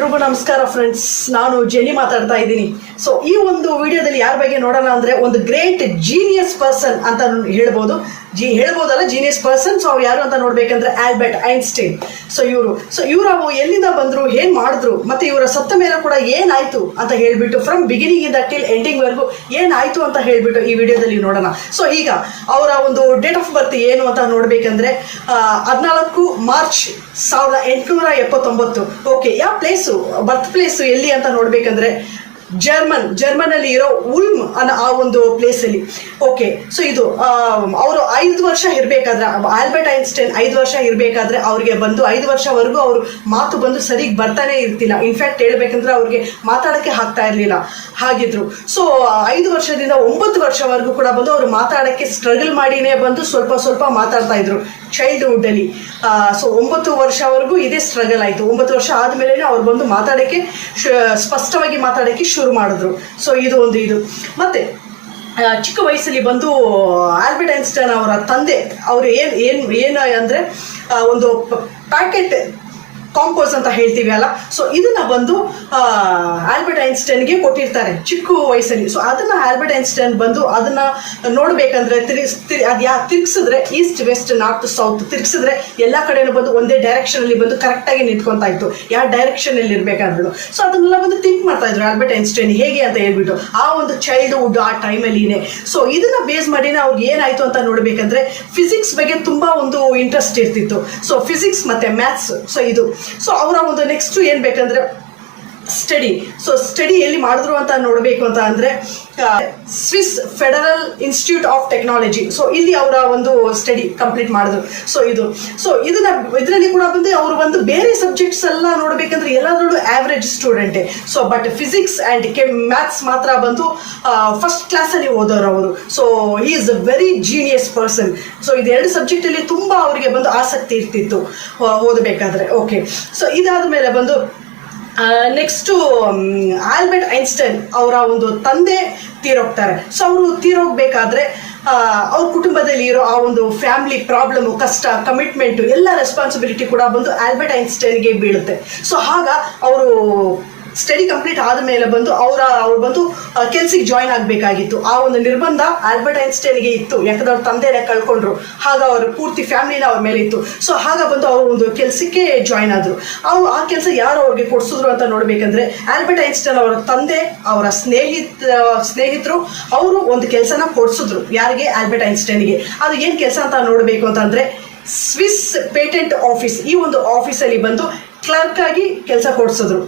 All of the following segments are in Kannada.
ಎಲ್ರಿಗೂ ನಮಸ್ಕಾರ ಫ್ರೆಂಡ್ಸ್, ನಾನು ಜೆನಿ ಮಾತಾಡ್ತಾ ಇದ್ದೀನಿ. ಸೊ ಈ ಒಂದು ವಿಡಿಯೋದಲ್ಲಿ ಯಾರ ಬಗ್ಗೆ ನೋಡೋಣ ಅಂದ್ರೆ ಒಂದು ಗ್ರೇಟ್ ಜೀನಿಯಸ್ ಪರ್ಸನ್ ಅಂತ ಹೇಳ್ಬೋದು. ಹೇಳ್ಬೋದಲ್ಲ, ಜೀನಿಯಸ್ ಪರ್ಸನ್. ಸೊ ಅವ್ರು ಯಾರು ಅಂತ ನೋಡ್ಬೇಕಂದ್ರೆ ಆಲ್ಬರ್ಟ್ ಐನ್ಸ್ಟೈನ್. ಸೊ ಇವರು ಎಲ್ಲಿಂದ ಬಂದ್ರು, ಏನ್ ಮಾಡಿದ್ರು, ಮತ್ತೆ ಇವರ ಸತ್ತ ಮೇಲೆ ಕೂಡ ಏನಾಯ್ತು ಅಂತ ಹೇಳ್ಬಿಟ್ಟು ಫ್ರಮ್ ಬಿಗಿನಿಂಗ್ ಇಂದ ಟಿಲ್ ಎಂಡಿಂಗ್ ವರೆಗೂ ಏನಾಯ್ತು ಅಂತ ಹೇಳ್ಬಿಟ್ಟು ಈ ವಿಡಿಯೋದಲ್ಲಿ ನೋಡೋಣ. ಸೊ ಈಗ ಅವರ ಒಂದು ಡೇಟ್ ಆಫ್ ಬರ್ತ್ ಏನು ಅಂತ ನೋಡ್ಬೇಕಂದ್ರೆ 14 ಮಾರ್ಚ್ 1879. ಓಕೆ, ಯಾವ ಪ್ಲೇಸು, ಬರ್ತ್ ಪ್ಲೇಸು ಎಲ್ಲಿ ಅಂತ ನೋಡ್ಬೇಕಂದ್ರೆ ಜರ್ಮನ್ ಅಲ್ಲಿ ಇರೋ ಉಲ್ಮ್ ಅನ್ನೋ ಆ ಒಂದು ಪ್ಲೇಸ್ ಅಲ್ಲಿ. ಓಕೆ, ಸೊ ಇದು ಅವರು 5 ವರ್ಷ ಇರ್ಬೇಕಾದ್ರೆ, ಆಲ್ಬರ್ಟ್ ಐನ್ಸ್ಟೈನ್ 5 ವರ್ಷ ಇರ್ಬೇಕಾದ್ರೆ ಅವ್ರಿಗೆ ಬಂದು 5 ವರ್ಷವರೆಗೂ ಅವರು ಮಾತು ಬಂದು ಸರಿಗೆ ಬರ್ತಾನೆ ಇರ್ತಿಲ್ಲ. ಇನ್ಫ್ಯಾಕ್ಟ್ ಹೇಳ್ಬೇಕಂದ್ರೆ ಅವ್ರಿಗೆ ಮಾತಾಡಕ್ಕೆ ಆಗ್ತಾ ಇರ್ಲಿಲ್ಲ ಹಾಗಿದ್ರು. ಸೊ 5 ವರ್ಷದಿಂದ 9 ವರ್ಷವರೆಗೂ ಕೂಡ ಬಂದು ಅವರು ಮಾತಾಡಕ್ಕೆ ಸ್ಟ್ರಗಲ್ ಮಾಡಿನೇ ಬಂದು ಸ್ವಲ್ಪ ಮಾತಾಡ್ತಾ ಇದ್ರು ಚೈಲ್ಡ್ಹುಡ್ ಅಲ್ಲಿ. ಸೊ 9 ವರ್ಷವರೆಗೂ ಇದೇ ಸ್ಟ್ರಗಲ್ ಆಯ್ತು. 9 ವರ್ಷ ಆದ್ಮೇಲೆ ಅವ್ರು ಬಂದು ಮಾತಾಡಕ್ಕೆ ಸ್ಪಷ್ಟವಾಗಿ ಮಾತಾಡಕ್ಕೆ ಶುರು ಮಾಡಿದ್ರು. ಸೊ ಇದು ಮತ್ತೆ ಚಿಕ್ಕ ವಯಸ್ಸಲ್ಲಿ ಬಂದು ಆಲ್ಬರ್ಟ್ ಐನ್ಸ್ಟೈನ್ ಅವರ ತಂದೆ ಅವರು ಏನು ಅಂದ್ರೆ ಒಂದು ಪ್ಯಾಕೆಟ್ ಕಾಂಪೋಸ್ ಅಂತ ಹೇಳ್ತೀವಿ ಅಲ್ಲ, ಸೊ ಇದನ್ನ ಬಂದು ಆಲ್ಬರ್ಟ್ ಐನ್ಸ್ಟೈನ್ಗೆ ಕೊಟ್ಟಿರ್ತಾರೆ ಚಿಕ್ಕ ವಯಸ್ಸಲ್ಲಿ. ಸೊ ಅದನ್ನ ಆಲ್ಬರ್ಟ್ ಐನ್ಸ್ಟೈನ್ ಬಂದು ಅದನ್ನ ನೋಡ್ಬೇಕಂದ್ರೆ ತಿರ್ಗಿಸಿದ್ರೆ ಈಸ್ಟ್ ವೆಸ್ಟ್ ನಾರ್ತ್ ಸೌತ್ ತಿರ್ಗಿಸಿದ್ರೆ ಎಲ್ಲಾ ಕಡೆನೂ ಬಂದು ಒಂದೇ ಡೈರೆಕ್ಷನ್ ಅಲ್ಲಿ ಬಂದು ಕರೆಕ್ಟ್ ಆಗಿ ನಿಂತ್ಕೊಂತ ಇತ್ತು, ಯಾವ ಡೈರೆಕ್ಷನ್ ಅಲ್ಲಿ ಇರ್ಬೇಕಾದ್ರು. ಸೊ ಅದನ್ನೆಲ್ಲ ಬಂದು ಥಿಂಕ್ ಮಾಡ್ತಾ ಇದ್ರು ಆಲ್ಬರ್ಟ್ ಐನ್ಸ್ಟೈನ್ ಹೇಗೆ ಅಂತ ಹೇಳ್ಬಿಟ್ಟು ಆ ಒಂದು ಚೈಲ್ಡ್ಹುಡ್ ಆ ಟೈಮಲ್ಲಿನೇ. ಸೊ ಇದನ್ನ ಬೇಸ್ ಮಾಡಿನೇ ಅವ್ರಿಗೆ ಏನಾಯ್ತು ಅಂತ ನೋಡ್ಬೇಕಂದ್ರೆ ಫಿಸಿಕ್ಸ್ ಬಗ್ಗೆ ತುಂಬಾ ಒಂದು ಇಂಟ್ರೆಸ್ಟ್ ಇರ್ತಿತ್ತು. ಸೊ ಫಿಸಿಕ್ಸ್ ಮತ್ತೆ ಮ್ಯಾಥ್ಸ್. ಸೊ ಅವರ ಒಂದು ನೆಕ್ಸ್ಟ್ ಏನ್ ಬೇಕಂದ್ರೆ ಸ್ಟಡಿ ಎಲ್ಲಿ ಮಾಡಿದ್ರು ಅಂತ ನೋಡ್ಬೇಕು ಅಂತ ಅಂದ್ರೆ Swiss federal institute of technology. So ಇಲ್ಲಿ ಅವರ ಒಂದು ಸ್ಟಡಿ ಕಂಪ್ಲೀಟ್ ಮಾಡಿದ್ರು. ಸೊ ಇದರಲ್ಲಿ ಕೂಡ ಬಂದು ಅವರು ಒಂದು ಬೇರೆ ಸಬ್ಜೆಕ್ಟ್ಸ್ ಎಲ್ಲ ನೋಡ್ಬೇಕಂದ್ರೆ ಎಲ್ಲಾದ್ರೂ ಆವರೇಜ್ ಸ್ಟೂಡೆಂಟೇ. So but physics and maths ಮಾತ್ರ ಬಂದು ಫಸ್ಟ್ ಕ್ಲಾಸ್ ಅಲ್ಲಿ ಓದೋರು ಅವರು. So he is a very genius person. So ಇದೆರಡು ಸಬ್ಜೆಕ್ಟ್ ಅಲ್ಲಿ ತುಂಬಾ ಅವರಿಗೆ ಬಂದು ಆಸಕ್ತಿ ಇರ್ತಿತ್ತು ಓದಬೇಕಾದ್ರೆ. ಓಕೆ, ಸೊ ಇದಾದ ಮೇಲೆ ಬಂದು ನೆಕ್ಸ್ಟು ಆಲ್ಬರ್ಟ್ ಐನ್ಸ್ಟೈನ್ ಅವರ ಒಂದು ತಂದೆ ತೀರೋಗ್ತಾರೆ. ಸೊ ಅವರು ತೀರೋಗ್ಬೇಕಾದ್ರೆ ಅವ್ರ ಕುಟುಂಬದಲ್ಲಿ ಇರೋ ಆ ಒಂದು ಫ್ಯಾಮಿಲಿ ಪ್ರಾಬ್ಲಮ್, ಕಷ್ಟ, ಕಮಿಟ್ಮೆಂಟ್ ಎಲ್ಲ ರೆಸ್ಪಾನ್ಸಿಬಿಲಿಟಿ ಕೂಡ ಬಂದು ಆಲ್ಬರ್ಟ್ ಐನ್ಸ್ಟೈನ್ಗೆ ಬೀಳುತ್ತೆ. ಸೊ ಆಗ ಅವರು ಸ್ಟಡಿ ಕಂಪ್ಲೀಟ್ ಆದಮೇಲೆ ಬಂದು ಅವ್ರು ಬಂದು ಕೆಲ್ಸಕ್ಕೆ ಜಾಯ್ನ್ ಆಗಬೇಕಾಗಿತ್ತು. ಆ ಒಂದು ನಿರ್ಬಂಧ ಆಲ್ಬರ್ಟ್ ಐನ್ಸ್ಟೈನ್ಗೆ ಇತ್ತು, ಯಾಕಂದ್ರೆ ಅವ್ರ ತಂದೆನೇ ಕಳ್ಕೊಂಡ್ರು. ಆಗ ಅವ್ರ ಪೂರ್ತಿ ಫ್ಯಾಮಿಲಿನ ಅವ್ರ ಮೇಲೆ ಇತ್ತು. ಸೊ ಆಗ ಬಂದು ಅವರು ಒಂದು ಕೆಲಸಕ್ಕೆ ಜಾಯ್ನ್ ಆದ್ರು. ಆ ಕೆಲಸ ಯಾರು ಅವ್ರಿಗೆ ಕೊಡ್ಸಿದ್ರು ಅಂತ ನೋಡ್ಬೇಕಂದ್ರೆ ಆಲ್ಬರ್ಟ್ ಐನ್ಸ್ಟೈನ್ ಅವರ ತಂದೆ, ಅವರ ಸ್ನೇಹಿತರು ಅವರು ಒಂದು ಕೆಲಸನ ಕೊಡ್ಸಿದ್ರು. ಯಾರಿಗೆ? ಆಲ್ಬರ್ಟ್ ಐನ್ಸ್ಟೈನ್ಗೆ. ಅದು ಏನ್ ಕೆಲಸ ಅಂತ ನೋಡ್ಬೇಕು ಅಂತಂದ್ರೆ ಸ್ವಿಸ್ ಪೇಟೆಂಟ್ ಆಫೀಸ್. ಈ ಒಂದು ಆಫೀಸಲ್ಲಿ ಬಂದು ಕ್ಲರ್ಕ್ ಆಗಿ ಕೆಲಸ ಕೊಡ್ಸಿದ್ರು.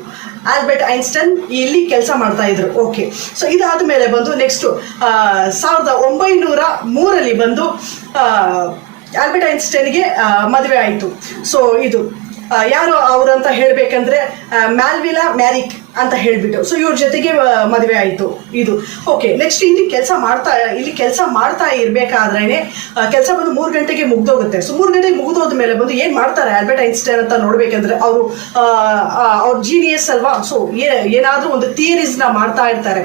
ಆಲ್ಬರ್ಟ್ ಐನ್ಸ್ಟೈನ್ ಇಲ್ಲಿ ಕೆಲಸ ಮಾಡ್ತಾ ಇದ್ರು. ಓಕೆ, ಸೊ ಇದಾದ ಮೇಲೆ ಬಂದು ನೆಕ್ಸ್ಟ್ 1903 ಬಂದು ಆಲ್ಬರ್ಟ್ ಐನ್ಸ್ಟೈನ್ಗೆ ಮದುವೆ ಆಯಿತು. ಸೊ ಯಾರು ಅವ್ರಂತ ಹೇಳ್ಬೇಕಂದ್ರೆ ಮ್ಯಾಲ್ವಿಲಾ ಮ್ಯಾರಿಕ್ ಅಂತ ಹೇಳ್ಬಿಟ್ಟು. ಸೊ ಇವ್ರ ಜೊತೆಗೆ ಮದುವೆ ಆಯಿತು. ಓಕೆ, ನೆಕ್ಸ್ಟ್ ಇಲ್ಲಿ ಕೆಲಸ ಮಾಡ್ತಾ ಇರ್ಬೇಕಾದ್ರೇನೆ ಕೆಲಸ ಬಂದು 3 ಗಂಟೆಗೆ ಮುಗ್ದೋಗುತ್ತೆ. ಸೊ 3 ಗಂಟೆಗೆ ಮುಗಿದೋದ್ಮೇಲೆ ಬಂದು ಏನ್ ಮಾಡ್ತಾರೆ ಆಲ್ಬರ್ಟ್ ಐನ್ಸ್ಟೈನ್ ಅಂತ ನೋಡ್ಬೇಕಂದ್ರೆ ಅವ್ರ ಜೀನಿಯಸ್ ಅಲ್ವಾ. ಸೊ ಏನಾದ್ರೂ ಒಂದು ಥಿಯರೀಸ್ ನ ಮಾಡ್ತಾ ಇರ್ತಾರೆ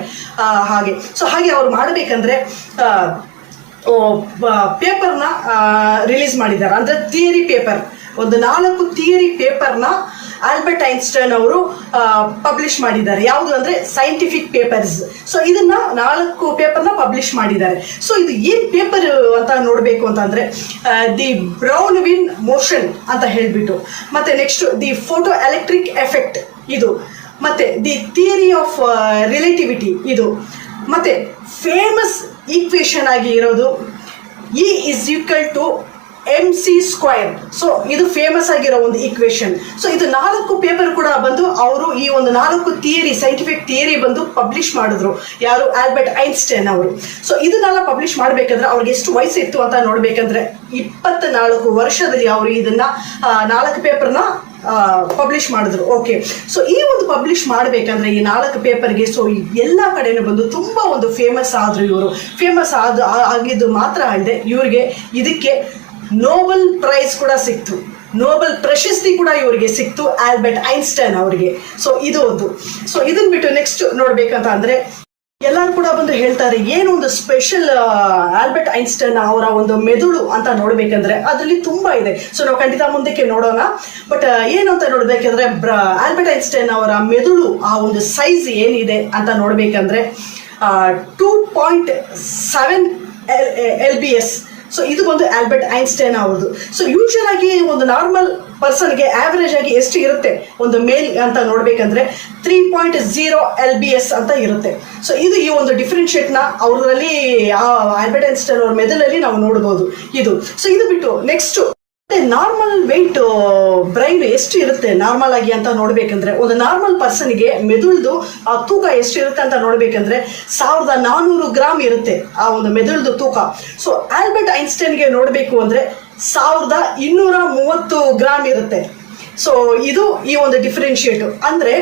ಹಾಗೆ ಅವ್ರು ಮಾಡ್ಬೇಕಂದ್ರೆ ಪೇಪರ್ನ ರಿಲೀಸ್ ಮಾಡಿದ್ದಾರೆ. ಅಂದ್ರೆ ಥಿಯರಿ ಪೇಪರ್, ಒಂದು 4 ಥಿಯರಿ ಪೇಪರ್ನ ಆಲ್ಬರ್ಟ್ ಐನ್ಸ್ಟೈನ್ ಅವರು ಪಬ್ಲಿಷ್ ಮಾಡಿದ್ದಾರೆ. ಯಾವುದು ಅಂದ್ರೆ ಸೈಂಟಿಫಿಕ್ ಪೇಪರ್ಸ್. ಸೊ ಇದನ್ನ 4 ಪೇಪರ್ನ ಪಬ್ಲಿಷ್ ಮಾಡಿದ್ದಾರೆ. ಸೊ ಇದು ಏನ್ ಪೇಪರ್ ಅಂತ ನೋಡ್ಬೇಕು ಅಂತಂದ್ರೆ ದಿ ಬ್ರೌನ್ವಿನ್ ಮೋಷನ್ ಅಂತ ಹೇಳ್ಬಿಟ್ಟು, ಮತ್ತೆ next the photo electric effect ಮತ್ತೆ ದಿ ಥಿಯರಿ ಆಫ್ ರಿಲೇಟಿವಿಟಿ ಮತ್ತೆ ಫೇಮಸ್ ಈಕ್ವೇಶನ್ ಆಗಿ ಇರೋದು E = mc². ಸೊ ಇದು ಫೇಮಸ್ ಆಗಿರೋ ಒಂದು ಈಕ್ವೇಶನ್. ಸೊ ಇದು 4 ಪೇಪರ್ ಕೂಡ ಬಂದು ಅವರು ಈ ಒಂದು 4 ಥಿಯರಿ, ಸೈಂಟಿಫಿಕ್ ಥಿಯರಿ ಬಂದು ಪಬ್ಲಿಷ್ ಮಾಡಿದ್ರು. ಯಾರು? ಆಲ್ಬರ್ಟ್ ಐನ್ಸ್ಟೈನ್ ಅವರು. ಸೊ ಇದನ್ನೆಲ್ಲ ಪಬ್ಲಿಷ್ ಮಾಡ್ಬೇಕಂದ್ರೆ ಅವ್ರಿಗೆ ಎಷ್ಟು ವಯಸ್ಸಿತ್ತು ಅಂತ ನೋಡ್ಬೇಕಂದ್ರೆ 24 ವರ್ಷದಲ್ಲಿ ಅವರು ಇದನ್ನ 4 ಪೇಪರ್ನ ಪಬ್ಲಿಷ್ ಮಾಡಿದ್ರು. ಓಕೆ, ಸೊ ಈ ಒಂದು ಪಬ್ಲಿಷ್ ಮಾಡ್ಬೇಕಂದ್ರೆ ಈ 4 ಪೇಪರ್ಗೆ ಸೊ ಎಲ್ಲ ಕಡೆನೂ ಬಂದು ತುಂಬಾ ಒಂದು ಫೇಮಸ್ ಆದ್ರು. ಇವರು ಫೇಮಸ್ ಆಗಿದ್ದು ಮಾತ್ರ ಅಲ್ಲದೆ ಇದಕ್ಕೆ ನೋಬೆಲ್ ಪ್ರೈಸ್ ಕೂಡ ಸಿಕ್ತು, ನೋಬೆಲ್ ಪ್ರಶಸ್ತಿ ಕೂಡ ಇವರಿಗೆ ಸಿಕ್ತು ಆಲ್ಬರ್ಟ್ ಐನ್ಸ್ಟೈನ್ ಅವರಿಗೆ. ಸೊ ಇದನ್ನ ಬಿಟ್ಟು ನೆಕ್ಸ್ಟ್ ನೋಡ್ಬೇಕಂತ ಅಂದ್ರೆ ಎಲ್ಲರೂ ಕೂಡ ಬಂದು ಹೇಳ್ತಾರೆ ಏನು ಒಂದು ಸ್ಪೆಷಲ್ ಆಲ್ಬರ್ಟ್ ಐನ್ಸ್ಟೈನ್ ಅವರ ಒಂದು ಮೆದುಳು ಅಂತ ನೋಡ್ಬೇಕಂದ್ರೆ ಅದರಲ್ಲಿ ತುಂಬಾ ಇದೆ. ಸೊ ನಾವು ಖಂಡಿತ ಮುಂದಕ್ಕೆ ನೋಡೋಣ. ಬಟ್ ಏನು ಅಂತ ನೋಡ್ಬೇಕಂದ್ರೆ ಆಲ್ಬರ್ಟ್ ಐನ್ಸ್ಟೈನ್ ಅವರ ಮೆದುಳು ಆ ಒಂದು ಸೈಜ್ ಏನಿದೆ ಅಂತ ನೋಡ್ಬೇಕಂದ್ರೆ 2.7 LBS. ಸೊ ಇದು ಬಂದು ಆಲ್ಬರ್ಟ್ ಐನ್ಸ್ಟೈನ್ ಅವ್ರದ್ದು. ಸೊ ಯೂಶುವಲ್ ಆಗಿ ಒಂದು ನಾರ್ಮಲ್ ಪರ್ಸನ್ಗೆ ಆವರೇಜ್ ಆಗಿ ಎಷ್ಟು ಇರುತ್ತೆ ಒಂದು ಮೇಲ್ ಅಂತ ನೋಡ್ಬೇಕಂದ್ರೆ 3.0 LBS ಅಂತ ಇರುತ್ತೆ. ಸೊ ಇದು ಈ ಒಂದು ಡಿಫ್ರೆನ್ಶಿಯೇಟ್ನ ಅವರಲ್ಲಿ ಆಲ್ಬರ್ಟ್ ಐನ್ಸ್ಟೈನ್ ಅವ್ರ ಮೆದುಳಲ್ಲಿ ನಾವು ನೋಡ್ಬೋದು ಇದು. ಸೊ ಇದು ಬಿಟ್ಟು ನೆಕ್ಸ್ಟ್ ನಾರ್ಮಲ್ ವೆಯ್ಟ್ ಬ್ರೈನ್ ಎಷ್ಟು ಇರುತ್ತೆ ನಾರ್ಮಲ್ ಆಗಿ ಅಂತ ನೋಡ್ಬೇಕಂದ್ರೆ ಒಂದು ನಾರ್ಮಲ್ ಪರ್ಸನ್ಗೆ ಮೆದುಳ್ದು ತೂಕ ಎಷ್ಟು ಇರುತ್ತೆ ಅಂತ ನೋಡ್ಬೇಕಂದ್ರೆ 1400 ಗ್ರಾಮ್ ಇರುತ್ತೆ ಆ ಒಂದು ಮೆದುಳ್ದು ತೂಕ. ಸೊ ಆಲ್ಬರ್ಟ್ ಐನ್ಸ್ಟೈನ್ಗೆ ನೋಡಬೇಕು ಅಂದ್ರೆ 1230 ಗ್ರಾಮ್ ಇರುತ್ತೆ. ಸೊ ಇದು ಈ ಒಂದು ಡಿಫ್ರೆನ್ಶಿಯೇಟ್ ಅಂದ್ರೆ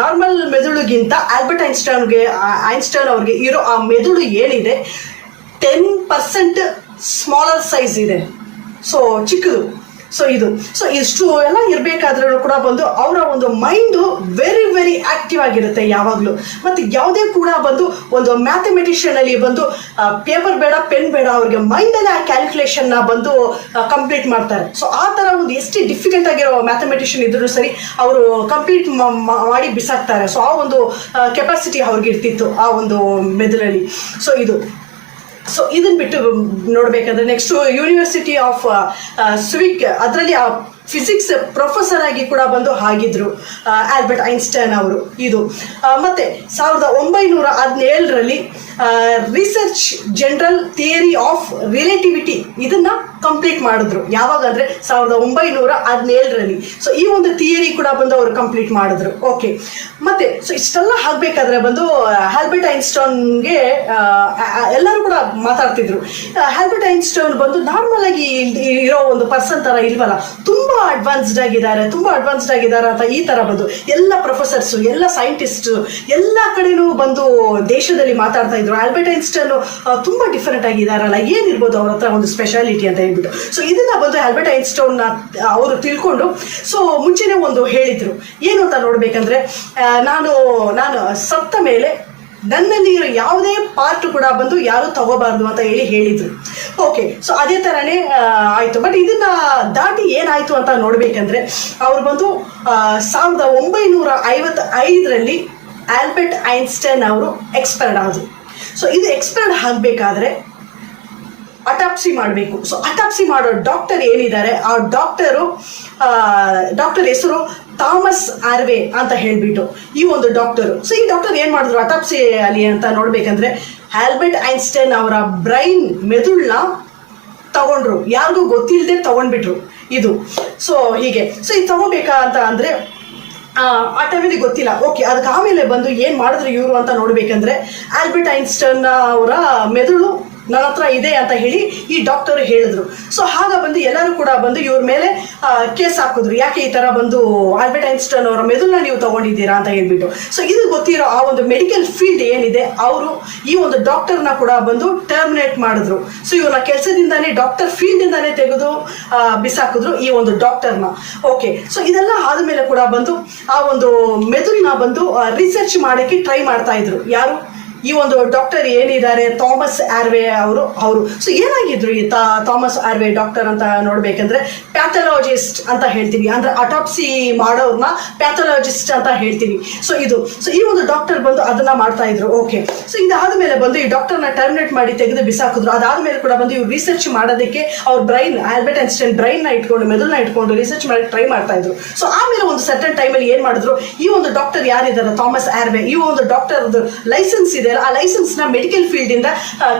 ನಾರ್ಮಲ್ ಮೆದುಳುಗಿಂತ ಆಲ್ಬರ್ಟ್ ಐನ್ಸ್ಟೈನ್ ಅವ್ರಿಗೆ ಇರೋ ಆ ಮೆದುಳು ಏನಿದೆ 10% ಸ್ಮಾಲರ್ ಸೈಜ್ ಇದೆ. ಸೊ ಚಿಕ್ಕದು. ಸೊ ಇಷ್ಟು ಎಲ್ಲ ಇರಬೇಕಾದ್ರೂ ಕೂಡ ಬಂದು ಅವರ ಒಂದು ಮೈಂಡು ವೆರಿ ವೆರಿ ಆಕ್ಟಿವ್ ಆಗಿರುತ್ತೆ ಯಾವಾಗಲೂ. ಮತ್ತು ಯಾವುದೇ ಕೂಡ ಬಂದು ಒಂದು ಮ್ಯಾಥಮೆಟಿಷಿಯನ್ ಅಲ್ಲಿ ಬಂದು ಪೇಪರ್ ಬೇಡ ಪೆನ್ ಬೇಡ, ಅವ್ರಿಗೆ ಮೈಂಡಲ್ಲಿ ಆ ಕ್ಯಾಲ್ಕುಲೇಷನ್ನ ಬಂದು ಕಂಪ್ಲೀಟ್ ಮಾಡ್ತಾರೆ. ಸೊ ಆ ಥರ ಒಂದು ಎಷ್ಟು ಡಿಫಿಕಲ್ಟ್ ಆಗಿರೋ ಮ್ಯಾಥಮೆಟಿಷಿಯನ್ ಇದ್ರೂ ಸರಿ ಅವರು ಕಂಪ್ಲೀಟ್ ಮಾಡಿ ಬಿಸಾಕ್ತಾರೆ. ಸೊ ಆ ಒಂದು ಕೆಪಾಸಿಟಿ ಅವ್ರಿಗೆ ಇರ್ತಿತ್ತು ಆ ಒಂದು ಮೆದುಳಲ್ಲಿ. ಸೊ ಇದನ್ನ ಬಿಟ್ಟು ನೋಡ್ಬೇಕಂದ್ರೆ ನೆಕ್ಸ್ಟ್ ಯೂನಿವರ್ಸಿಟಿ ಆಫ್ ಸ್ವಿಕ್ ಅದರಲ್ಲಿ ಆ ಫಿಸಿಕ್ಸ್ ಪ್ರೊಫೆಸರ್ ಆಗಿ ಕೂಡ ಬಂದು ಆಗಿದ್ರು ಆಲ್ಬರ್ಟ್ ಐನ್ಸ್ಟೈನ್ ಅವರು. ಇದು ಮತ್ತೆ 1917ರಲ್ಲಿ research general theory of relativity ಇದನ್ನ ಕಂಪ್ಲೀಟ್ ಮಾಡಿದ್ರು. ಯಾವಾಗ ಅಂದ್ರೆ 1917ರಲ್ಲಿ. ಸೊ ಈ ಒಂದು ಥಿಯರಿ ಕೂಡ ಬಂದು ಅವರು ಕಂಪ್ಲೀಟ್ ಮಾಡಿದ್ರು. ಓಕೆ. ಮತ್ತೆ ಸೊ ಇಷ್ಟೆಲ್ಲ ಆಗ್ಬೇಕಾದ್ರೆ ಬಂದು ಆಲ್ಬರ್ಟ್ ಐನ್ಸ್ಟೈನ್ಗೆ ಎಲ್ಲರೂ ಕೂಡ ಮಾತಾಡ್ತಿದ್ರು. ಆಲ್ಬರ್ಟ್ ಐನ್ಸ್ಟೈನ್ ಬಂದು ನಾರ್ಮಲ್ ಆಗಿ ಇರೋ ಒಂದು ಪರ್ಸನ್ ತರ ಇಲ್ವಲ್ಲ, ತುಂಬಾ ಅಡ್ವಾನ್ಸ್ಡ್ ಆಗಿದ್ದಾರೆ ಅಂತ ಈ ತರ ಬಂದು ಎಲ್ಲ ಪ್ರೊಫೆಸರ್ಸ್ ಎಲ್ಲ ಸೈಂಟಿಸ್ಟ್ ಎಲ್ಲ ಕಡೆನೂ ಬಂದು ದೇಶದಲ್ಲಿ ಮಾತಾಡ್ತಾ ಇದ್ರು. ಆಲ್ಬರ್ಟ್ ಐನ್ಸ್ಟೈನ್ ತುಂಬಾ ಡಿಫರೆಂಟ್ ಆಗಿದಾರಲ್ಲ, ಏನಿರ್ಬೋದು ಅವ್ರ ಹತ್ರ ಒಂದು ಸ್ಪೆಷಾಲಿಟಿ ಅಂತ ಹೇಳ್ಬಿಟ್ಟು. ಸೊ ಇದನ್ನ ಬಂದು ಆಲ್ಬರ್ಟ್ ಐನ್ಸ್ಟೈನ್ ಅವರು ತಿಳ್ಕೊಂಡು ಸೊ ಮುಂಚೆನೆ ಒಂದು ಹೇಳಿದ್ರು. ಏನು ಅಂತ ನೋಡ್ಬೇಕಂದ್ರೆ ನಾನು ಸತ್ತ ಮೇಲೆ ನನ್ನಲ್ಲಿ ಇರೋ ಯಾವುದೇ ಪಾರ್ಟ್ ಕೂಡ ಬಂದು ಯಾರು ತಗೋಬಾರ್ದು ಅಂತ ಹೇಳಿದ್ರು. ಓಕೆ. ಸೊ ಅದೇ ಥರನೇ ಆಯಿತು. ಬಟ್ ಇದನ್ನ ದಾಟಿ ಏನಾಯಿತು ಅಂತ ನೋಡ್ಬೇಕಂದ್ರೆ ಅವ್ರು ಬಂದು 1955ರಲ್ಲಿ ಆಲ್ಬರ್ಟ್ ಐನ್ಸ್ಟೈನ್ ಅವರು ಎಕ್ಸ್ಪೈರ್ಡ್ ಆದರು. ಸೊ ಇದು ಎಕ್ಸ್ಪೈರ್ಡ್ ಆಗಬೇಕಾದ್ರೆ ಅಟಾಪ್ಸಿ ಮಾಡಬೇಕು. ಸೊ ಅಟಾಪ್ಸಿ ಮಾಡೋ ಡಾಕ್ಟರ್ ಏನಿದ್ದಾರೆ ಆ ಡಾಕ್ಟರ್ ಹೆಸರು ಥಾಮಸ್ ಆರ್ವೆ ಅಂತ ಹೇಳ್ಬಿಟ್ಟು ಈ ಒಂದು ಡಾಕ್ಟರು. ಸೊ ಈ ಡಾಕ್ಟರ್ ಏನ್ ಮಾಡಿದ್ರು ಅಟಾಪ್ಸಿ ಅಲ್ಲಿ ಅಂತ ನೋಡ್ಬೇಕಂದ್ರೆ ಆಲ್ಬರ್ಟ್ ಐನ್ಸ್ಟೈನ್ ಅವರ ಬ್ರೈನ್ ಮೆದುಳನ್ನ ತಗೊಂಡ್ರು, ಯಾರಿಗೂ ಗೊತ್ತಿಲ್ಲದೆ ತಗೊಂಡ್ಬಿಟ್ರು ಇದು. ಸೊ ಹೀಗೆ. ಸೊ ಇದು ತಗೋಬೇಕಾ ಅಂತ ಅಂದ್ರೆ ಆ ಟೈಮಲ್ಲಿ ಗೊತ್ತಿಲ್ಲ. ಓಕೆ. ಅದಕ್ಕೆ ಆಮೇಲೆ ಬಂದು ಏನ್ ಮಾಡಿದ್ರು ಇವರು ಅಂತ ನೋಡ್ಬೇಕಂದ್ರೆ ಆಲ್ಬರ್ಟ್ ಐನ್ಸ್ಟೈನ್ ಅವರ ಮೆದುಳು ನನ್ನ ಹತ್ರ ಇದೆ ಅಂತ ಹೇಳಿ ಈ ಡಾಕ್ಟರ್ ಹೇಳಿದ್ರು. ಸೊ ಆಗ ಬಂದು ಎಲ್ಲರೂ ಕೂಡ ಬಂದು ಇವ್ರ ಮೇಲೆ ಕೇಸ್ ಹಾಕಿದ್ರು. ಯಾಕೆ ಈ ತರ ಬಂದು ಆಲ್ಬರ್ಟ್ ಐನ್ಸ್ಟೈನ್ ಅವರ ಮೆದುಳನ್ನ ನೀವು ತಗೊಂಡಿದ್ದೀರಾ ಅಂತ ಹೇಳ್ಬಿಟ್ಟು. ಸೊ ಇದು ಗೊತ್ತಿರೋ ಆ ಒಂದು ಮೆಡಿಕಲ್ ಫೀಲ್ಡ್ ಏನಿದೆ ಅವರು ಈ ಒಂದು ಡಾಕ್ಟರ್ನ ಕೂಡ ಬಂದು ಟರ್ಮಿನೇಟ್ ಮಾಡಿದ್ರು. ಸೊ ಇವ್ರನ್ನ ಕೆಲಸದಿಂದಾನೇ ಡಾಕ್ಟರ್ ಫೀಲ್ಡ್ ಇಂದಾನೇ ತೆಗೆದು ಬಿಸಾಕಿದ್ರು ಈ ಒಂದು ಡಾಕ್ಟರ್ನ. ಓಕೆ. ಸೊ ಇದೆಲ್ಲ ಆದ್ಮೇಲೆ ಕೂಡ ಬಂದು ಆ ಒಂದು ಮೆದುಳನ್ನ ಬಂದು ರಿಸರ್ಚ್ ಮಾಡಕ್ಕೆ ಟ್ರೈ ಮಾಡ್ತಾ ಇದ್ರು. ಯಾರು? ಈ ಒಂದು ಡಾಕ್ಟರ್ ಏನಿದ್ದಾರೆ ಥಾಮಸ್ ಆರ್ವೆ ಅವರು. ಸೊ ಏನಾಗಿದ್ರು ಈ ಥಾಮಸ್ ಆರ್ವೆ ಡಾಕ್ಟರ್ ಅಂತ ನೋಡ್ಬೇಕಂದ್ರೆ ಪ್ಯಾಥಾಲಜಿಸ್ಟ್ ಅಂತ ಹೇಳ್ತೀವಿ, ಅಂದ್ರೆ ಅಟಾಪ್ಸಿ ಮಾಡೋರ್ನ ಪ್ಯಾಥಾಲಜಿಸ್ಟ್ ಅಂತ ಹೇಳ್ತೀವಿ. ಸೊ ಈ ಒಂದು ಡಾಕ್ಟರ್ ಬಂದು ಅದನ್ನ ಮಾಡ್ತಾ ಇದ್ರು. ಓಕೆ. ಸೊ ಇದಾದ್ಮೇಲೆ ಬಂದು ಈ ಡಾಕ್ಟರ್ನ ಟರ್ಮಿನೇಟ್ ಮಾಡಿ ತೆಗೆದು ಬಿಸಾಕಿದ್ರು. ಅದಾದ್ಮೇಲೆ ಕೂಡ ಬಂದು ಇವ್ರು ರಿಸರ್ಚ್ ಮಾಡೋದಕ್ಕೆ ಅವ್ರ ಬ್ರೈನ್ ಆಲ್ಬರ್ಟ್ ಐನ್ಸ್ಟೈನ್ ಬ್ರೈನ್ ನ ಇಟ್ಕೊಂಡು ಮೆದುಳನ್ನ ಇಟ್ಕೊಂಡು ರಿಸರ್ಚ್ ಮಾಡಿ ಟ್ರೈ ಮಾಡ್ತಾ ಇದ್ರು. ಸೊ ಆಮೇಲೆ ಒಂದು ಸರ್ಟನ್ ಟೈಮಲ್ಲಿ ಏನ್ ಮಾಡಿದ್ರು, ಈ ಒಂದು ಡಾಕ್ಟರ್ ಯಾರಿದ್ದಾರೆ ಥಾಮಸ್ ಆರ್ವೆ, ಈ ಒಂದು ಡಾಕ್ಟರ್ ಲೈಸೆನ್ಸ್ ಇದೆ, ಆ ಲೈಸೆನ್ಸ್ ನ ಮೆಡಿಕಲ್ ಫೀಲ್ಡ್ ಇಂದ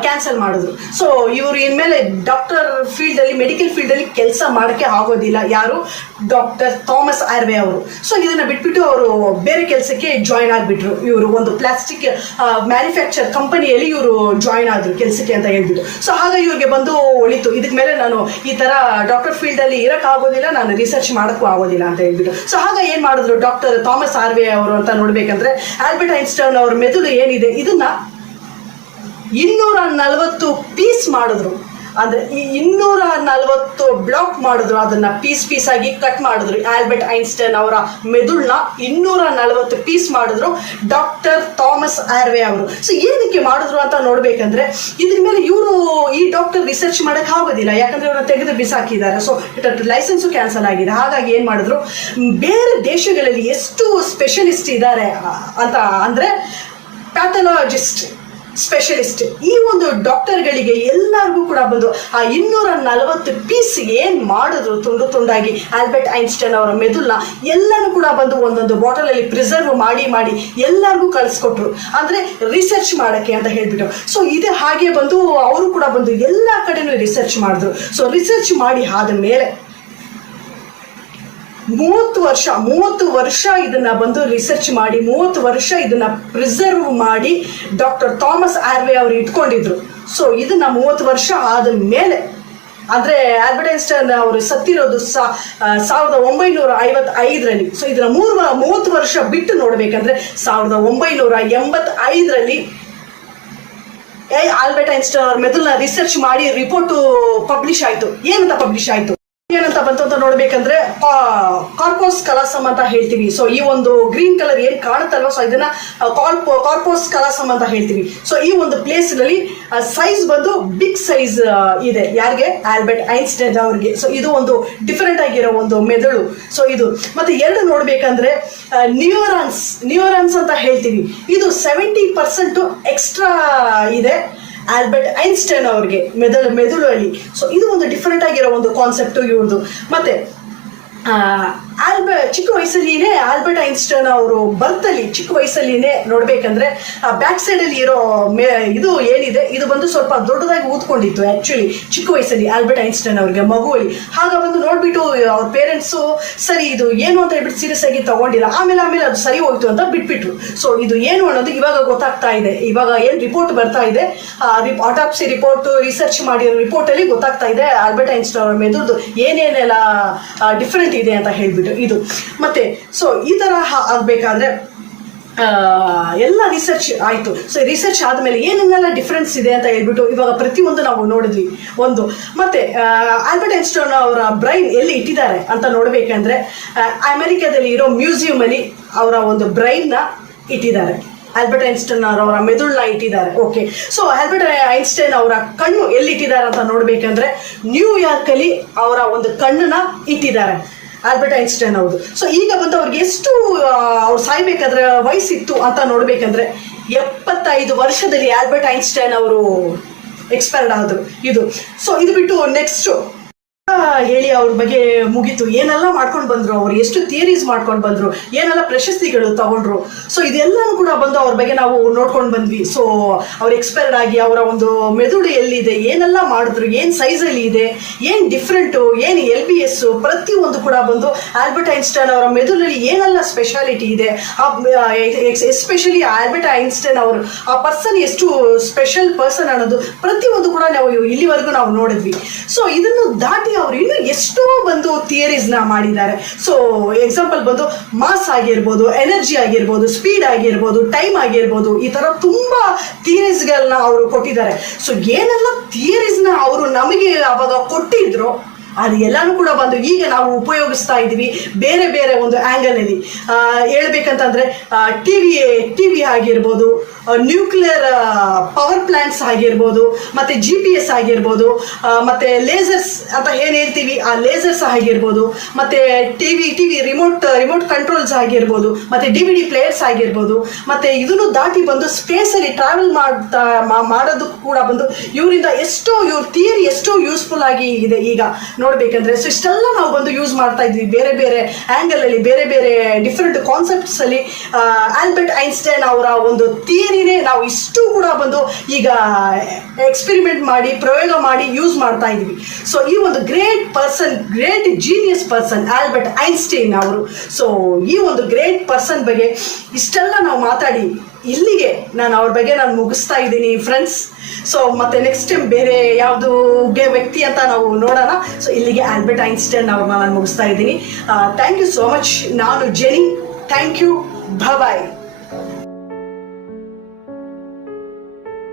ಕ್ಯಾನ್ಸಲ್ ಮಾಡಿದ್ರು. ಸೊ ಇವರು ಇನ್ಮೇಲೆ ಡಾಕ್ಟರ್ ಫೀಲ್ಡ್ ಅಲ್ಲಿ ಮೆಡಿಕಲ್ ಫೀಲ್ಡ್ ಅಲ್ಲಿ ಕೆಲಸ ಮಾಡಕ್ಕೆ ಆಗೋದಿಲ್ಲ. ಯಾರು? ಡಾಕ್ಟರ್ ಥಾಮಸ್ ಆರ್ವೆ ಅವರು. ಸೊ ಇದನ್ನ ಬಿಟ್ಬಿಟ್ಟು ಅವರು ಬೇರೆ ಕೆಲಸಕ್ಕೆ ಜಾಯಿನ್ ಆಗ್ಬಿಟ್ರು. ಇವರು ಒಂದು ಪ್ಲಾಸ್ಟಿಕ್ ಮ್ಯಾನುಫ್ಯಾಕ್ಚರ್ ಕಂಪನಿಯಲ್ಲಿ ಇವರು ಜಾಯಿನ್ ಆದ್ರು ಕೆಲಸಕ್ಕೆ ಅಂತ ಹೇಳ್ಬಿಟ್ಟು. ಸೊ ಆಗ ಇವ್ರಿಗೆ ಬಂದು ಒಳಿತು, ಇದಕ್ ಮೇಲೆ ನಾನು ಈ ತರ ಡಾಕ್ಟರ್ ಫೀಲ್ಡ್ ಅಲ್ಲಿ ಇರಕ್ ಆಗೋದಿಲ್ಲ, ನಾನು ರಿಸರ್ಚ್ ಮಾಡಕ್ಕೂ ಆಗೋದಿಲ್ಲ ಅಂತ ಹೇಳ್ಬಿಟ್ಟು. ಸೊ ಆಗ ಏನ್ ಮಾಡಿದ್ರು ಡಾಕ್ಟರ್ ಥಾಮಸ್ ಆರ್ವೆ ಅವರು ಅಂತ ನೋಡ್ಬೇಕಂದ್ರೆ ಆಲ್ಬರ್ಟ್ ಐನ್ಸ್ಟೈನ್ ಅವ್ರ ಮೆದುಳು ಏನಿದೆ ಇದನ್ನ 240 ಪೀಸ್ ಮಾಡಿದ್ರು. ಅಂದ್ರೆ ಈ 240 ಬ್ಲಾಕ್ ಮಾಡಿದ್ರು, ಅದನ್ನ ಪೀಸ್ ಆಗಿ ಕಟ್ ಮಾಡಿದ್ರು. ಆಲ್ಬರ್ಟ್ ಐನ್ಸ್ಟೈನ್ ಅವರ ಮೆದುಳನ್ನ 240 ಪೀಸ್ ಮಾಡಿದ್ರು ಡಾಕ್ಟರ್ ಥಾಮಸ್ ಆರ್ವೆ ಅವರು. ಸೊ ಏನಕ್ಕೆ ಮಾಡಿದ್ರು ಅಂತ ನೋಡ್ಬೇಕಂದ್ರೆ, ಇದ್ರ ಮೇಲೆ ಈ ಡಾಕ್ಟರ್ ರಿಸರ್ಚ್ ಮಾಡಕ್ ಆಗೋದಿಲ್ಲ, ಯಾಕಂದ್ರೆ ಇವ್ರನ್ನ ತೆಗೆದು ಬಿಸಾಕಿದ್ದಾರೆ. ಸೊ ಲೈಸೆನ್ಸು ಕ್ಯಾನ್ಸಲ್ ಆಗಿದೆ. ಹಾಗಾಗಿ ಏನ್ ಮಾಡಿದ್ರು, ಬೇರೆ ದೇಶಗಳಲ್ಲಿ ಎಷ್ಟು ಸ್ಪೆಷಲಿಸ್ಟ್ ಇದ್ದಾರೆ ಅಂತ ಅಂದ್ರೆ ಪ್ಯಾಥಾಲಜಿಸ್ಟ್ ಸ್ಪೆಷಲಿಸ್ಟ್, ಈ ಒಂದು ಡಾಕ್ಟರ್ಗಳಿಗೆ ಎಲ್ಲರಿಗೂ ಕೂಡ ಬಂದು ಆ 240 ಪೀಸ್ ಏನ್ ಮಾಡಿದ್ರು ತುಂಡು ತುಂಡಾಗಿ ಆಲ್ಬರ್ಟ್ ಐನ್ಸ್ಟೈನ್ ಅವರ ಮೆದುಳನ್ನ ಎಲ್ಲನೂ ಕೂಡ ಬಂದು ಒಂದೊಂದು ಬಾಟಲಲ್ಲಿ ಪ್ರಿಸರ್ವ್ ಮಾಡಿ ಎಲ್ಲರಿಗೂ ಕಳಿಸ್ಕೊಟ್ರು, ಅಂದ್ರೆ ರಿಸರ್ಚ್ ಮಾಡಕ್ಕೆ ಅಂತ ಹೇಳ್ಬಿಟ್ಟು. ಸೊ ಇದೆ ಹಾಗೆ ಬಂದು ಅವರು ಕೂಡ ಬಂದು ಎಲ್ಲ ಕಡೆನೂ ರಿಸರ್ಚ್ ಮಾಡಿದ್ರು. ಸೊ ರಿಸರ್ಚ್ ಮಾಡಿ ಆದ ಮೇಲೆ 30 ವರ್ಷ ಇದನ್ನ ಬಂದು ರಿಸರ್ಚ್ ಮಾಡಿ 30 ವರ್ಷ ಇದನ್ನ ಪ್ರಿಸರ್ವ್ ಮಾಡಿ ಡಾಕ್ಟರ್ ಥಾಮಸ್ ಆರ್ವೆ ಅವರು ಇಟ್ಕೊಂಡಿದ್ರು. ಸೊ ಇದನ್ನ 30 ವರ್ಷ ಆದ ಮೇಲೆ, ಅಂದ್ರೆ ಆಲ್ಬರ್ಟ್ ಐನ್ಸ್ಟೈನ್ ಅವರು ಸತ್ತಿರೋದು 1955ರಲ್ಲಿ. ಸೊ ಇದನ್ನ 30 ವರ್ಷ ಬಿಟ್ಟು ನೋಡ್ಬೇಕಂದ್ರೆ 1985ರಲ್ಲಿ ಆಲ್ಬರ್ಟ್ ಐನ್ಸ್ಟೈನ್ ಅವ್ರ ಮೆದುಳನ್ನ ರಿಸರ್ಚ್ ಮಾಡಿ ರಿಪೋರ್ಟ್ ಪಬ್ಲಿಷ್ ಆಯ್ತು. ಏನಂತ ಪಬ್ಲಿಷ್ ಆಯ್ತು, ಏನಂತ ಬಂತು ಅಂತ ನೋಡ್ಬೇಕಂದ್ರೆ ಕಾರ್ಪೋಸ್ ಕಲಾಸಮ್ ಅಂತ ಹೇಳ್ತೀವಿ. ಸೊ ಈ ಒಂದು ಗ್ರೀನ್ ಕಲರ್ ಏನ್ ಕಾಣುತ್ತಲ್ವ, ಸೊ ಇದನ್ನ ಕಾರ್ಪೋಸ್ ಕಲಾಸಮ್ ಅಂತ ಹೇಳ್ತೀವಿ. ಸೊ ಈ ಒಂದು ಪ್ಲೇಸ್ ನಲ್ಲಿ ಸೈಜ್ ಬಂದು ಬಿಗ್ ಸೈಜ್ ಇದೆ. ಯಾರಿಗೆ? ಆಲ್ಬರ್ಟ್ ಐನ್ಸ್ಟೈನ್ ಅವ್ರಿಗೆ. ಸೊ ಇದು ಒಂದು ಡಿಫರೆಂಟ್ ಆಗಿರೋ ಒಂದು ಮೆದುಳು. ಸೊ ಇದು ಮತ್ತೆ ಎರಡು ನೋಡ್ಬೇಕಂದ್ರೆ ನ್ಯೂರಾನ್ಸ್ ಅಂತ ಹೇಳ್ತೀವಿ. ಇದು 70% ಎಕ್ಸ್ಟ್ರಾ ಇದೆ ಆಲ್ಬರ್ಟ್ ಐನ್ಸ್ಟೈನ್ ಅವ್ರಿಗೆ ಮೆದುಳಲ್ಲಿ. ಸೊ ಇದು ಒಂದು ಡಿಫರೆಂಟ್ ಆಗಿರೋ ಒಂದು ಕಾನ್ಸೆಪ್ಟ್ ಇವ್ರದ್ದು. ಮತ್ತೆ ಚಿಕ್ಕ ವಯಸ್ಸಲ್ಲಿನೇ ಆಲ್ಬರ್ಟ್ ಐನ್ಸ್ಟೈನ್ ಅವರು ಬರ್ತಲ್ಲಿ ಚಿಕ್ಕ ವಯಸ್ಸಲ್ಲಿನೇ ನೋಡ್ಬೇಕಂದ್ರೆ ಬ್ಯಾಕ್ ಸೈಡ್ ಅಲ್ಲಿ ಇರೋ ಇದು ಏನಿದೆ, ಇದು ಬಂದು ಸ್ವಲ್ಪ ದೊಡ್ಡದಾಗಿ ಊದ್ಕೊಂಡಿತ್ತು ಆಕ್ಚುಲಿ ಚಿಕ್ಕ ವಯಸ್ಸಲ್ಲಿ ಆಲ್ಬರ್ಟ್ ಐನ್ಸ್ಟೈನ್ ಅವ್ರಿಗೆ ಮಗುವಲ್ಲಿ. ಆಗ ಬಂದು ನೋಡ್ಬಿಟ್ಟು ಅವ್ರ ಪೇರೆಂಟ್ಸು ಸರಿ ಇದು ಏನು ಅಂತ ಹೇಳ್ಬಿಟ್ಟು ಸೀರಿಯಸ್ ಆಗಿ ತಗೊಂಡಿಲ್ಲ. ಆಮೇಲೆ ಅದು ಸರಿ ಹೋಯ್ತು ಅಂತ ಬಿಟ್ಬಿಟ್ರು. ಸೊ ಇದು ಏನು ಅನ್ನೋದು ಇವಾಗ ಗೊತ್ತಾಗ್ತಾ ಇದೆ. ಇವಾಗ ಏನ್ ರಿಪೋರ್ಟ್ ಬರ್ತಾ ಇದೆ, ಆಟಾಪ್ಸಿ ರಿಪೋರ್ಟ್, ರಿಸರ್ಚ್ ಮಾಡಿರೋ ರಿಪೋರ್ಟ್ ಅಲ್ಲಿ ಗೊತ್ತಾಗ್ತಾ ಇದೆ ಆಲ್ಬರ್ಟ್ ಐನ್ಸ್ಟೈನ್ ಅವ್ರ ಮೆದುಳ್ದು ಏನೇನೆಲ್ಲ ಡಿಫರೆಂಟ್ ಇದೆ ಅಂತ ಹೇಳ್ಬಿಟ್ಟು ಇದು. ಮತ್ತೆ ಸೊ ಈ ತರ ಆಗ್ಬೇಕಾದ್ರೆ ಎಲ್ಲ ರಿಸರ್ಚ್ ಆಯ್ತು. ಸೊ ರಿಸರ್ಚ್ ಆದ್ಮೇಲೆ ಏನೇನೆಲ್ಲ ಡಿಫ್ರೆನ್ಸ್ ಇದೆ ಅಂತ ಹೇಳ್ಬಿಟ್ಟು ಇವಾಗ ಪ್ರತಿಯೊಂದು ನಾವು ನೋಡಿದ್ವಿ ಒಂದು. ಮತ್ತೆ ಆಲ್ಬರ್ಟ್ ಐನ್ಸ್ಟೈನ್ ಅವರ ಬ್ರೈನ್ ಎಲ್ಲಿ ಇಟ್ಟಿದ್ದಾರೆ ಅಂತ ನೋಡ್ಬೇಕಂದ್ರೆ ಅಮೆರಿಕಾದಲ್ಲಿ ಇರೋ ಮ್ಯೂಸಿಯಂ ಅಲ್ಲಿ ಅವರ ಒಂದು ಬ್ರೈನ್ ನ ಇಟ್ಟಿದ್ದಾರೆ. ಆಲ್ಬರ್ಟ್ ಐನ್ಸ್ಟೈನ್ ಅವರ ಮೆದುಳನ್ನ ಇಟ್ಟಿದ್ದಾರೆ. ಓಕೆ, ಸೊ ಆಲ್ಬರ್ಟ್ ಐನ್ಸ್ಟೈನ್ ಅವರ ಕಣ್ಣು ಎಲ್ಲಿ ಇಟ್ಟಿದ್ದಾರೆ ಅಂತ ನೋಡ್ಬೇಕಂದ್ರೆ ನ್ಯೂಯಾರ್ಕ್ ಅಲ್ಲಿ ಅವರ ಒಂದು ಕಣ್ಣನ್ನ ಇಟ್ಟಿದ್ದಾರೆ ಆಲ್ಬರ್ಟ್ ಐನ್ಸ್ಟೈನ್ ಅವರು. ಸೊ ಈಗ ಬಂದು ಅವ್ರಿಗೆ ಎಷ್ಟು ಅವ್ರು ಸಾಯ್ಬೇಕಾದ್ರೆ ವಯಸ್ಸಿತ್ತು ಅಂತ ನೋಡ್ಬೇಕಂದ್ರೆ 75 ವರ್ಷದಲ್ಲಿ ಆಲ್ಬರ್ಟ್ ಐನ್ಸ್ಟೈನ್ ಅವರು ಎಕ್ಸ್ಪೈರ್ಡ್ ಆದ್ರು. ಇದು ಸೊ ಇದು ಬಿಟ್ಟು ನೆಕ್ಸ್ಟ್ ಹೇಳಿ ಅವ್ರ ಬಗ್ಗೆ ಮುಗೀತು. ಏನೆಲ್ಲ ಮಾಡ್ಕೊಂಡು ಬಂದ್ರು ಅವ್ರು, ಎಷ್ಟು ಥಿಯರೀಸ್ ಮಾಡ್ಕೊಂಡು ಬಂದ್ರು, ಏನೆಲ್ಲ ಪ್ರಶಸ್ತಿಗಳು ತಗೊಂಡ್ರು. ಸೊ ಇದೆಲ್ಲನೂ ಕೂಡ ಬಂದು ಅವ್ರ ಬಗ್ಗೆ ನಾವು ನೋಡ್ಕೊಂಡು ಬಂದ್ವಿ. ಸೊ ಅವ್ರು ಎಕ್ಸ್ಪೈರ್ಡ್ ಆಗಿ ಅವರ ಒಂದು ಮೆದುಳು ಎಲ್ಲಿದೆ, ಏನೆಲ್ಲ ಮಾಡಿದ್ರು, ಏನ್ ಸೈಜ್ ಅಲ್ಲಿ ಇದೆ, ಏನ್ ಡಿಫ್ರೆಂಟು, ಏನ್ LBS, ಪ್ರತಿಯೊಂದು ಕೂಡ ಬಂದು ಆಲ್ಬರ್ಟ್ ಐನ್ಸ್ಟೈನ್ ಅವರ ಮೆದುಳಲ್ಲಿ ಏನೆಲ್ಲ ಸ್ಪೆಷಾಲಿಟಿ ಇದೆ, ಎಸ್ಪೆಷಲಿ ಆಲ್ಬರ್ಟ್ ಐನ್ಸ್ಟೈನ್ ಅವರು ಆ ಪರ್ಸನ್ ಎಷ್ಟು ಸ್ಪೆಷಲ್ ಪರ್ಸನ್ ಅನ್ನೋದು ಪ್ರತಿಯೊಂದು ಕೂಡ ನಾವು ಇಲ್ಲಿವರೆಗೂ ನಾವು ನೋಡಿದ್ವಿ. ಸೊ ಇದನ್ನು ದಾಟಿ ಅವರು ಇನ್ನು ಎಷ್ಟೋ ಬಂದು ಥಿಯರೀಸ್ ನ ಮಾಡಿದ್ದಾರೆ. ಸೊ ಎಕ್ಸಾಂಪಲ್ ಬಂದು ಮಾಸ್ ಆಗಿರ್ಬೋದು, ಎನರ್ಜಿ ಆಗಿರ್ಬೋದು, ಸ್ಪೀಡ್ ಆಗಿರ್ಬೋದು, ಟೈಮ್ ಆಗಿರ್ಬೋದು, ಈ ತರ ತುಂಬಾ ಥಿಯರೀಸ್ ಗಳನ್ನ ಅವರು ಕೊಟ್ಟಿದ್ದಾರೆ. ಸೊ ಏನೆಲ್ಲ ಥಿಯರೀಸ್ ನ ಅವರು ನಮಗೆ ಅವಾಗ ಕೊಟ್ಟಿದ್ರು ಅದು ಎಲ್ಲಾನು ಕೂಡ ಬಂದು ಈಗ ನಾವು ಉಪಯೋಗಿಸ್ತಾ ಇದೀವಿ ಬೇರೆ ಬೇರೆ ಒಂದು ಆಂಗಲ್ ಅಲ್ಲಿ. ಹೇಳ್ಬೇಕಂತಂದ್ರೆ ಟಿವಿ ಆಗಿರ್ಬೋದು, ನ್ಯೂಕ್ಲಿಯರ್ ಪವರ್ ಪ್ಲಾಂಟ್ಸ್ ಆಗಿರ್ಬೋದು, ಮತ್ತೆ GPS ಆಗಿರ್ಬೋದು, ಮತ್ತೆ ಲೇಸರ್ಸ್ ಅಂತ ಏನ್ ಹೇಳ್ತೀವಿ ಆ ಲೇಸರ್ಸ್ ಆಗಿರ್ಬೋದು, ಮತ್ತೆ ಟಿವಿ ರಿಮೋಟ್ ಕಂಟ್ರೋಲ್ಸ್ ಆಗಿರ್ಬೋದು, ಮತ್ತೆ DVD ಪ್ಲೇಯರ್ಸ್ ಆಗಿರ್ಬೋದು, ಮತ್ತೆ ಇದನ್ನು ದಾಟಿ ಬಂದು ಸ್ಪೇಸ್ ಅಲ್ಲಿ ಟ್ರಾವೆಲ್ ಮಾಡೋದಕ್ಕೂ ಕೂಡ ಬಂದು ಇವರಿಂದ ಇವ್ರ ಥಿಯರಿ ಎಷ್ಟೋ ಯೂಸ್ಫುಲ್ ಆಗಿ ಇದೆ ಈಗ ನೋಡ್ಬೇಕಂದ್ರೆ. ಸೊ ಇಷ್ಟೆಲ್ಲ ನಾವು ಬಂದು ಯೂಸ್ ಮಾಡ್ತಾ ಇದ್ವಿ ಬೇರೆ ಬೇರೆ ಆಂಗಲ್ ಅಲ್ಲಿ, ಬೇರೆ ಬೇರೆ ಡಿಫ್ರೆಂಟ್ ಕಾನ್ಸೆಪ್ಟ್ಸ್ ಅಲ್ಲಿ. ಆಲ್ಬರ್ಟ್ ಐನ್ಸ್ಟೈನ್ ಅವರ ಒಂದು ಥಿಯರಿನೇ ನಾವು ಇಷ್ಟು ಕೂಡ ಬಂದು ಈಗ ಎಕ್ಸ್ಪೆರಿಮೆಂಟ್ ಮಾಡಿ ಪ್ರಯೋಗ ಮಾಡಿ ಯೂಸ್ ಮಾಡ್ತಾ ಇದ್ವಿ. ಸೊ ಈ ಒಂದು great genius person Albert Einstein ಅವರು. ಸೊ ಈ ಒಂದು ಗ್ರೇಟ್ ಪರ್ಸನ್ ಬಗ್ಗೆ ಇಷ್ಟೆಲ್ಲ ನಾವು ಮಾತಾಡಿ ಇಲ್ಲಿಗೆ ನಾನು ಅವ್ರ ಬಗ್ಗೆ ನಾನು ಮುಗಿಸ್ತಾ ಇದ್ದೀನಿ ಫ್ರೆಂಡ್ಸ್. ಸೊ ಮತ್ತೆ ನೆಕ್ಸ್ಟ್ ಟೈಮ್ ಬೇರೆ ಯಾವುದು ವ್ಯಕ್ತಿ ಅಂತ ನಾವು ನೋಡೋಣ. ಸೊ ಇಲ್ಲಿಗೆ ಆಲ್ಬರ್ಟ್ ಐನ್ಸ್ಟೈನ್ ಅವ್ರನ್ನ ನಾನು ಮುಗಿಸ್ತಾ ಇದ್ದೀನಿ. Thank you so much. ನಾನು ಜೆನಿ. Thank you. ಬಾಯ್.